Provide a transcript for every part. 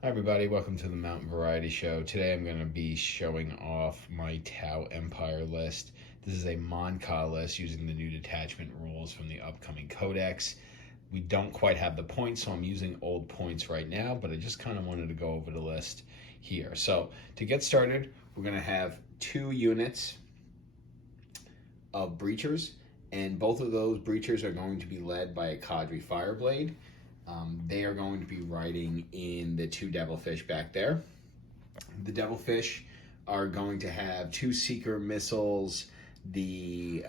Hi everybody, welcome to the Mountain Variety Show. Today I'm going to be showing off my Tau Empire list. This is a Mont'ka list using the new detachment rules from the upcoming codex. We don't quite have the points, so I'm using old points right now, but I just kind of wanted to go over the list here. So to get started, we're going to have 2 units of breachers, and both of those breachers are going to be led by a Cadre Fireblade. They are going to be riding in the 2 Devilfish back there. The Devilfish are going to have 2 Seeker missiles, the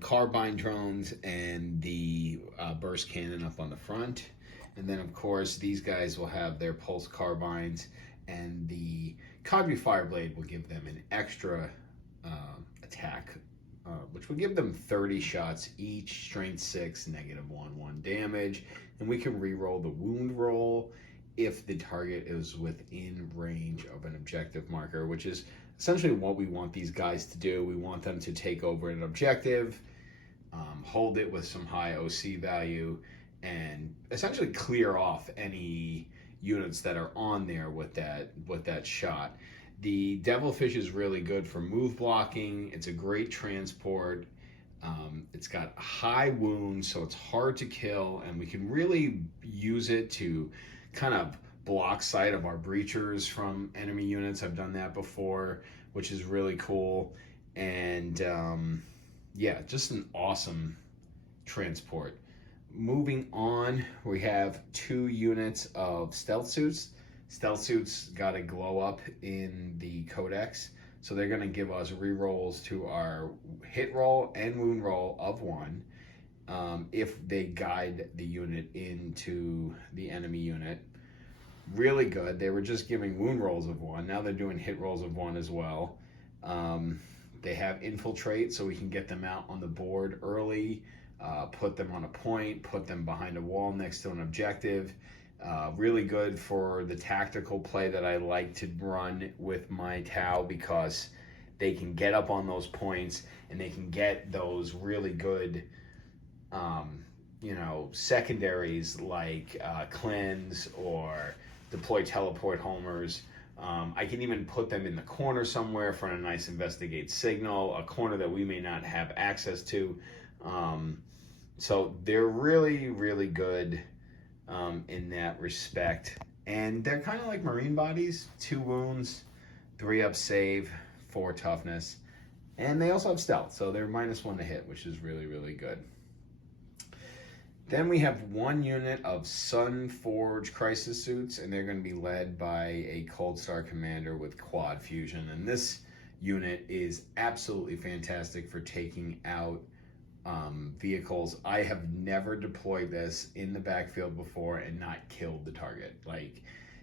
carbine drones, and the burst cannon up on the front. And then, of course, these guys will have their pulse carbines, and the Cadre Fireblade will give them an extra attack, which will give them 30 shots each, strength 6, -1 damage, and we can re-roll the wound roll if the target is within range of an objective marker, which is essentially what we want these guys to do. We want them to take over an objective, hold it with some high OC value, and essentially clear off any units that are on there with that shot. The Devilfish is really good for move blocking. It's a great transport. It's got high wounds, so it's hard to kill, and we can really use it to kind of block sight of our breachers from enemy units. I've done that before, which is really cool. And yeah, just an awesome transport. Moving on, we have 2 units of stealth suits. Stealth suits got a glow up in the codex, so they're going to give us rerolls to our hit roll and wound roll of 1 if they guide the unit into the enemy unit. Really good. They were just giving wound rolls of 1. Now they're doing hit rolls of 1 as well. They have infiltrate, so we can get them out on the board early, put them on a point, put them behind a wall next to an objective. Really good for the tactical play that I like to run with my Tau, because they can get up on those points and they can get those really good secondaries like cleanse or deploy teleport homers. I can even put them in the corner somewhere for a nice investigate signal, a corner that we may not have access to. So they're really, really good in that respect. And they're kind of like marine bodies: 2 wounds, 3 up save, 4 toughness. And they also have stealth, so they're -1 to hit, which is really, really good. Then we have 1 unit of Sunforge crisis suits, and they're going to be led by a Cold Star commander with quad fusion. And this unit is absolutely fantastic for taking out vehicles. I have never deployed this in the backfield before and not killed the target. Like,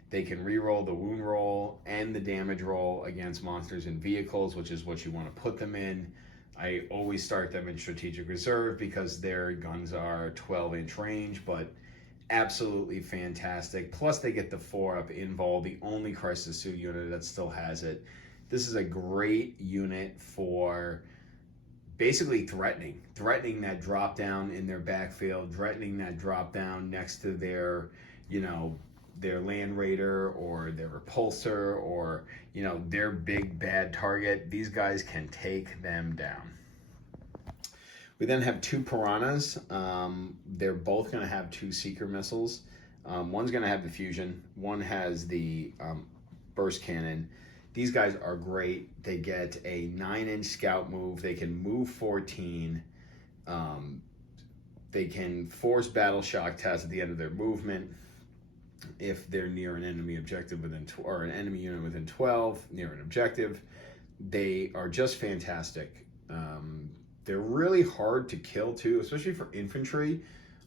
they can re-roll the wound roll and the damage roll against monsters and vehicles, which is what you want to put them in. I always start them in strategic reserve because their guns are 12-inch range, but absolutely fantastic. Plus they get the 4-up invul, the only crisis suit unit that still has it. This is a great unit for basically threatening that drop down in their backfield, threatening that drop down next to their, their Land Raider or their Repulsor or, their big bad target. These guys can take them down. We then have 2 Piranhas. They're both going to have 2 Seeker missiles. One's going to have the fusion. One has the burst cannon. These guys are great. They get a 9-inch scout move. They can move 14. They can force battle shock test at the end of their movement if they're near an enemy objective or an enemy unit within 12, near an objective. They are just fantastic. They're really hard to kill too, especially for infantry.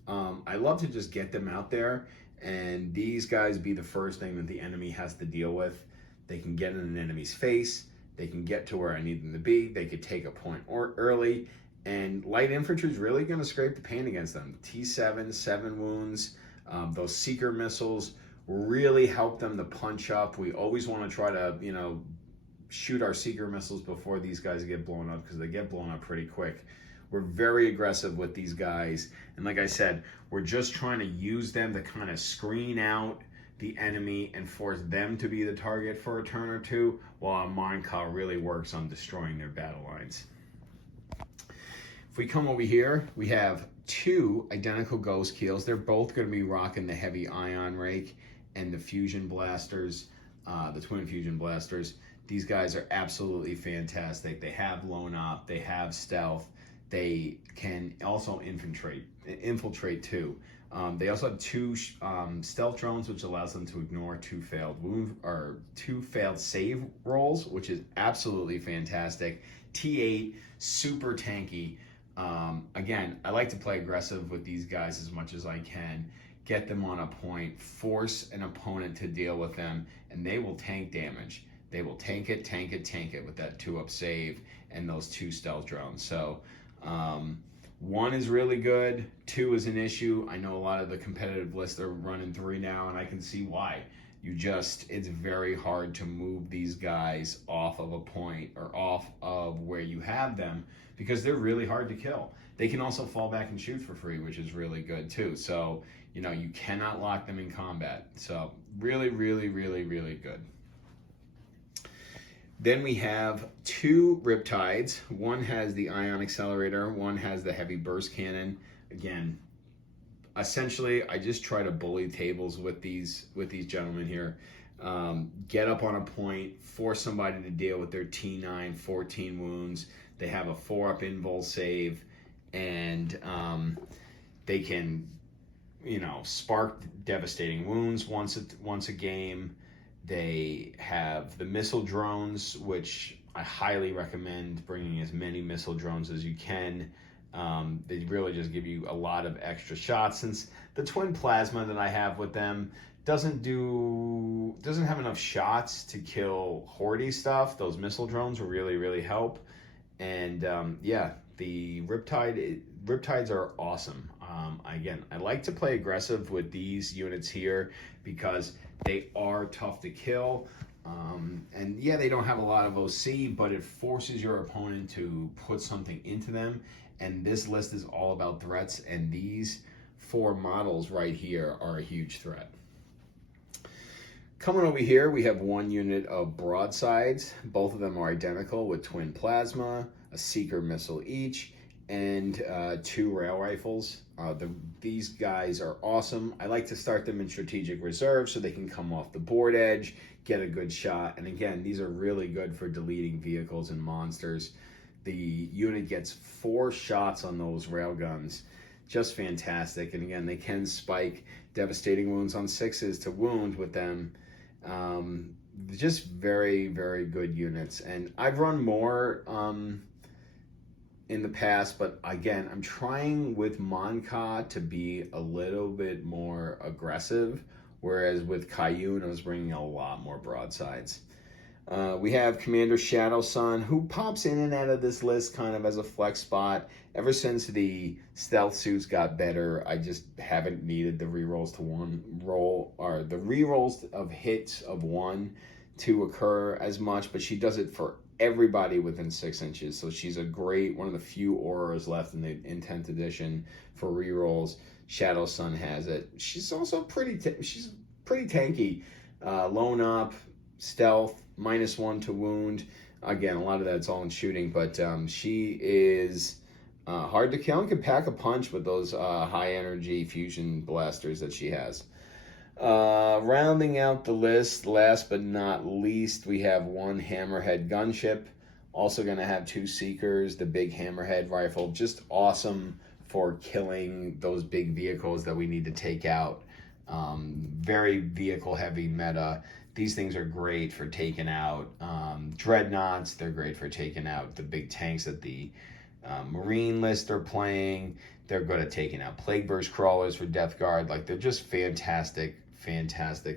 I love to just get them out there and these guys be the first thing that the enemy has to deal with. They can get in an enemy's face. They can get to where I need them to be. They could take a point early. And light infantry is really going to scrape the paint against them. T7, 7 wounds. Those Seeker missiles really help them to punch up. We always want to try to, shoot our Seeker missiles before these guys get blown up, because they get blown up pretty quick We're very aggressive with these guys. And like I said, we're just trying to use them to kind of screen out the enemy and force them to be the target for a turn or two, while Mont'ka really works on destroying their battle lines. If we come over here, we have two identical Ghostkeels. They're both going to be rocking the heavy ion rake and the fusion blasters, the twin fusion blasters. These guys are absolutely fantastic. They have lone op, they have stealth, they can also infiltrate too. They also have two stealth drones, which allows them to ignore two failed save rolls, which is absolutely fantastic. T8, super tanky. Again, I like to play aggressive with these guys as much as I can. Get them on a point, force an opponent to deal with them, and they will tank damage. They will tank it with that 2-up save and those 2 stealth drones. So 1 is really good, 2 is an issue. I know a lot of the competitive lists are running 3 now, and I can see why. It's very hard to move these guys off of a point or off of where you have them, because they're really hard to kill. They can also fall back and shoot for free, which is really good too. So, you cannot lock them in combat. So really, really, really, really good. Then we have 2 Riptides. One has the ion accelerator, one has the heavy burst cannon. Again, essentially, I just try to bully tables with these gentlemen here. Get up on a point, force somebody to deal with their T9, 14 wounds. They have a 4-up invul save, and they can, spark devastating wounds once a game. They have the missile drones, which I highly recommend bringing as many missile drones as you can. They really just give you a lot of extra shots, since the twin plasma that I have with them doesn't have enough shots to kill hordy stuff. Those missile drones will really, really help. And yeah, the Riptides are awesome. Again, I like to play aggressive with these units here because they are tough to kill. And yeah, they don't have a lot of OC, but it forces your opponent to put something into them. And this list is all about threats, and these 4 models right here are a huge threat. Coming over here, we have 1 unit of Broadsides. Both of them are identical with twin plasma, a seeker missile each, and 2 rail rifles. These guys are awesome. I like to start them in strategic reserve so they can come off the board edge, get a good shot. And again, these are really good for deleting vehicles and monsters. The unit gets 4 shots on those railguns. Just fantastic. And again, they can spike devastating wounds on 6s to wound with them. Just very, very good units. And I've run more in the past, but again, I'm trying with Mont'ka to be a little bit more aggressive, whereas with Cayune, I was bringing a lot more broadsides. We have Commander Shadowsun, who pops in and out of this list kind of as a flex spot. Ever since the stealth suits got better, I just haven't needed the rerolls to 1 roll, or the rerolls of hits of 1 to occur as much, but she does it for everybody within 6 inches. So she's one of the few auras left in the 10th edition for rerolls. Shadowsun has it. She's also pretty tanky. Lone up, stealth, -1 to wound. Again, a lot of that's all in shooting, but she is hard to kill and can pack a punch with those high energy fusion blasters that she has. Rounding out the list, last but not least, we have 1 Hammerhead gunship. Also going to have 2 seekers, the big Hammerhead rifle. Just awesome for killing those big vehicles that we need to take out. Very vehicle heavy meta. These things are great for taking out dreadnoughts. They're great for taking out the big tanks that the Marine list are playing. They're good at taking out Plague Burst crawlers for Death Guard. Like, they're just fantastic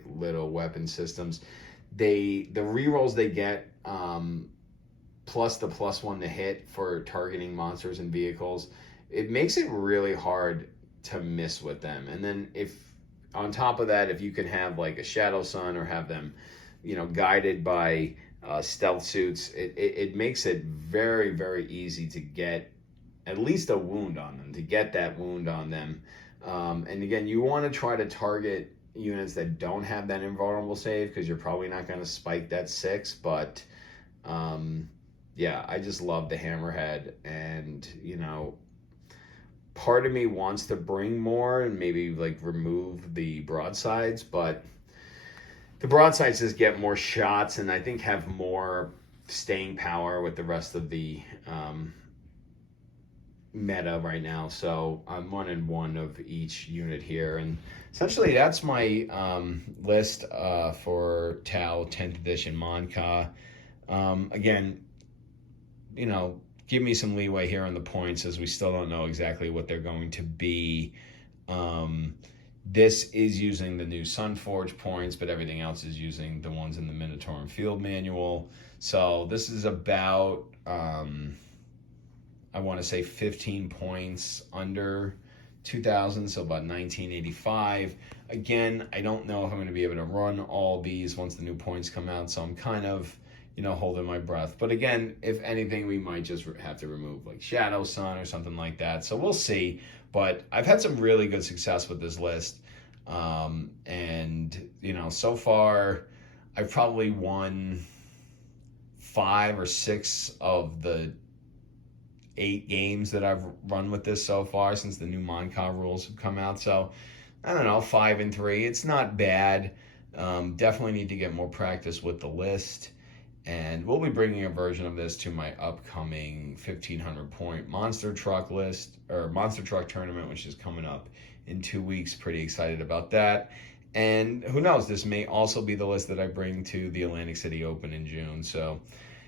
little weapon systems. The rerolls they get, plus the +1 to hit for targeting monsters and vehicles, it makes it really hard to miss with them. And then if on top of that, if you can have like a Shadowsun or have them, guided by stealth suits, it makes it very, very easy to get at least a wound on them, to get that wound on them. And again, you want to try to target units that don't have that invulnerable save, because you're probably not going to spike that 6. But yeah, I just love the Hammerhead, and you know, part of me wants to bring more and maybe like remove the broadsides, but the broadsides just get more shots and I think have more staying power with the rest of the meta right now. So I'm running one of each unit here, and essentially that's my list for Tau 10th edition Mont'ka. Again, you know, give me some leeway here on the points, as we still don't know exactly what they're going to be. This is using the new Sunforge points, but everything else is using the ones in the Minotaur and Field Manual. So this is about, I want to say 15 points under 2,000, so about 1985. Again, I don't know if I'm going to be able to run all these once the new points come out, so I'm kind of, you know, holding my breath. But again, if anything, we might just have to remove like Shadowsun or something like that. So we'll see. But I've had some really good success with this list. And, you know, so far, I've probably won 5 or 6 of the 8 games that I've run with this so far since the new Mont'ka rules have come out. So, I don't know, 5-3. It's not bad. Definitely need to get more practice with the list. And we'll be bringing a version of this to my upcoming 1,500 point monster truck list, or monster truck tournament, which is coming up in 2 weeks. Pretty excited about that. And who knows, this may also be the list that I bring to the Atlantic City Open in June. So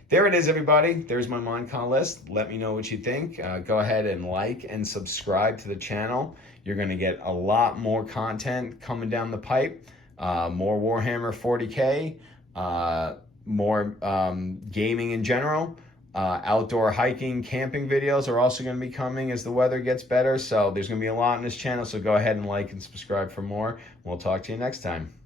there it is, everybody. There's my Mont'ka list. Let me know what you think. Go ahead and like and subscribe to the channel. You're going to get a lot more content coming down the pipe. More Warhammer 40K. More gaming in general. Outdoor hiking, camping videos are also going to be coming as the weather gets better. So there's going to be a lot on this channel. So go ahead and like and subscribe for more. We'll talk to you next time.